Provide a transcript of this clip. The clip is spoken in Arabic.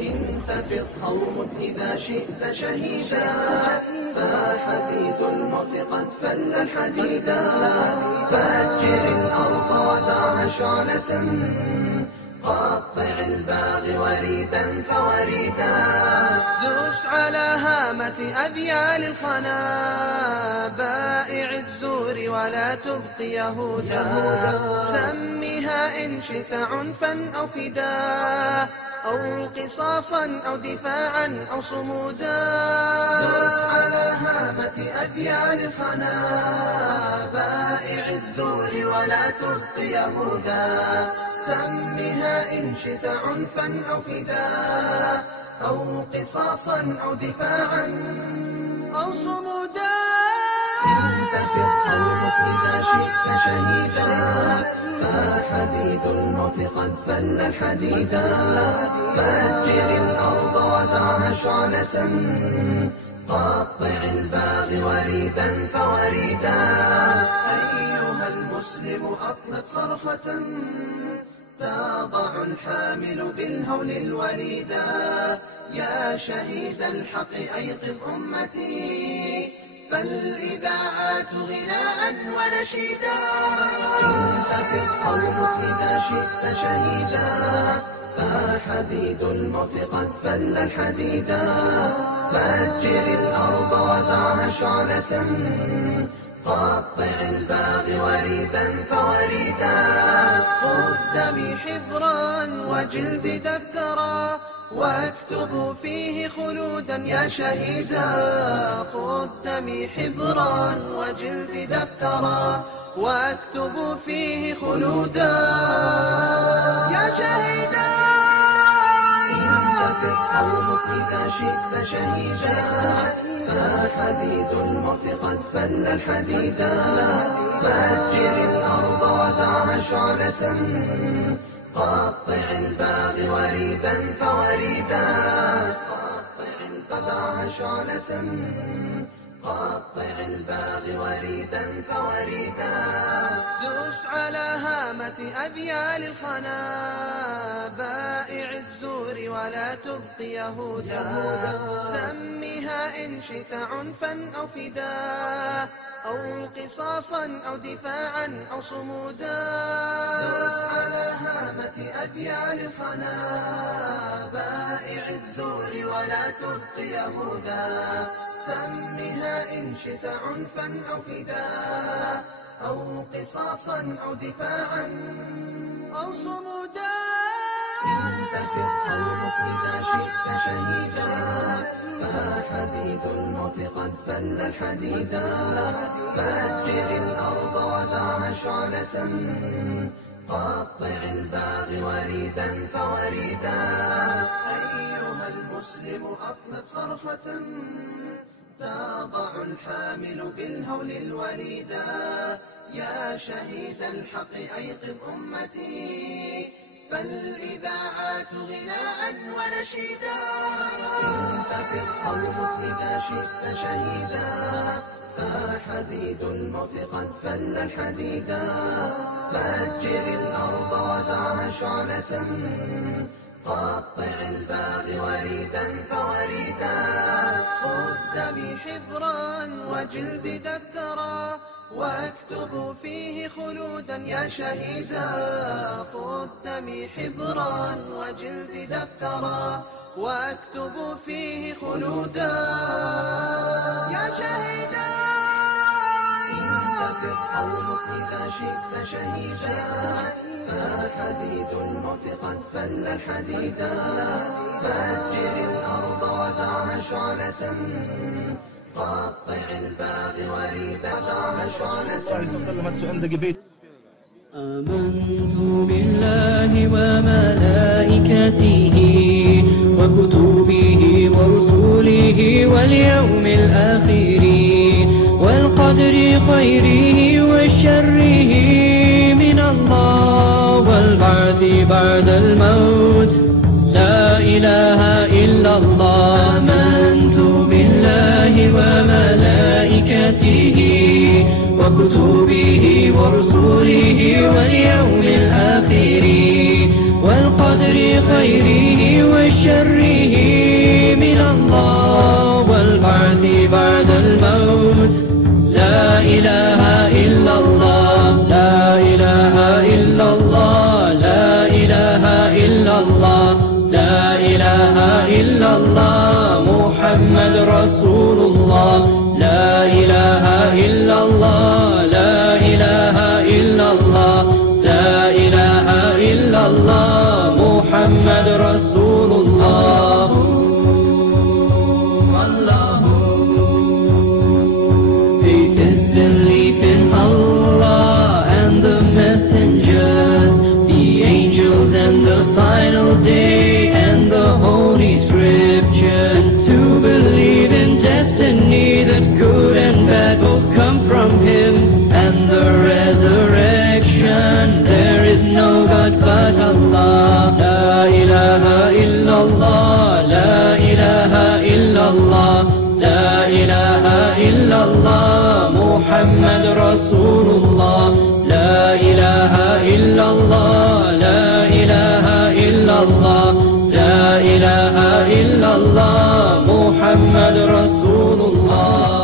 انتفض أو مت إذا شئت شهيدا، فحديد الموت قد فل الحديدا. فجر الأرض ودعها شعلة، قطع الباغي وريدا فوريدا. دوس على هامة أذيال الخنا، بائع الزور ولا تبق يهودا. سمها إن شئت عنفا أو فداء، أو قصاصا أو دفاعا أو صمودا. دوس على هامة أذيال الخنا، بائع الزور ولا تبق يهودا. سمها إن شئت عنفا أو فداء، أو قصاصا أو دفاعا أو صمودا. انتفض أو مت إذا شئت شهيدا، فحديد الموت قد فل الحديدا. فجر الأرض ودعها شعلة، قطع الباغي وريدا فوريدا. أيها المسلم أطلق صرخة، تضع الحامل بالهول الوريدا. يا شهيد الحق أيقظ أمتي، فالإذاعات غناء ونشيدا. انتفض أو مت إذا شئت شهيدا، فحديد الموت قد فل الحديدا. فجر الأرض ودعها شعلة، قطع الباغي وريدا فوريدا. خذ دمي حبرا وجلد دفترا، واكتب فيه خلودا يا شهيدا. خذ دمي حبرا وجلد دفترا، واكتب فيه خلودا يا شهيدا. انتفض أو مت إذا شئت شهيدا، فحديد الموت قد فل الحديدا. فجر الأرض ودعها شعلة، قطع الباغي وريدا فوريدا. ودعها شعلة، قطع الباغي وريدا فوريدا. دوس على هامة أذيال الخنا، بائع الزور ولا تبق يهودا. سمها إن شئت عنفا أو فداء، أو قصاصا أو دفاعا أو صمودا. دوس على هامة أذيال الخنا، بائع الزور ولا تبق يهودا. سمها إن شئت عنفا أو فداء، أو قصاصا أو دفاعا أو صمودا. انتفض أو مت إذا شئت شهيدا، فحديد الموت قد فل الحديدا. فجر الأرض ودعها شعلة، قطع الباغي وريدا فوريدا. أيها المسلم أطلق صرخة، تضع الحامل بالهول الوريدا. يا شهيد الحق أيقظ أمتي، فالإذاعات غناء ونشيدا. انتفض أو مت إذا شئت شهيدا، فحديد الموت قد فل الحديدا. فجر الأرض ودعها شعلة، قطع الباغي وريدا فوريدا. خذ دمي حبرا وجلد دفترا، واكتب فيه خلودا يا شهيدا. خذ دمي حبرا وجلد دفترا، واكتب فيه خلودا يا شهيدا. انتفض أو مت إذا شئت شهيدا، فحديد الموت قد فل الحديدا. فجر الأرض ودعها شعلة، قطع الباغي وريدا. دعها شعلة. آمنت بالله وملائكته وكتبه ورسله واليوم الآخر والقدر خيره وشره من الله والبعث بعد الموت. لا إله إلا الله. آمنت بالله وملائكته وكتبه ورسله واليوم الآخر والقدر والقدر خيره وشره من الله والبعث بعد الموت. لا إله إلا الله، لا إله إلا الله، لا إله إلا الله، لا إله إلا الله، محمد رسول الله. لا إله إلا الله، لا إله إلا الله، لا إله إلا الله، محمد رسول الله. Faith is belief in Allah and the messengers, the angels and the final day and the holy scriptures. To believe in destiny, that good and bad both come from Him, and the resurrection. There is no God but Allah. La ilaha illallah, la ilaha illallah, la ilaha illallah, Muhammad Rasulullah. La ilaha illallah, la ilaha illallah, la ilaha illallah, Muhammad Rasulullah.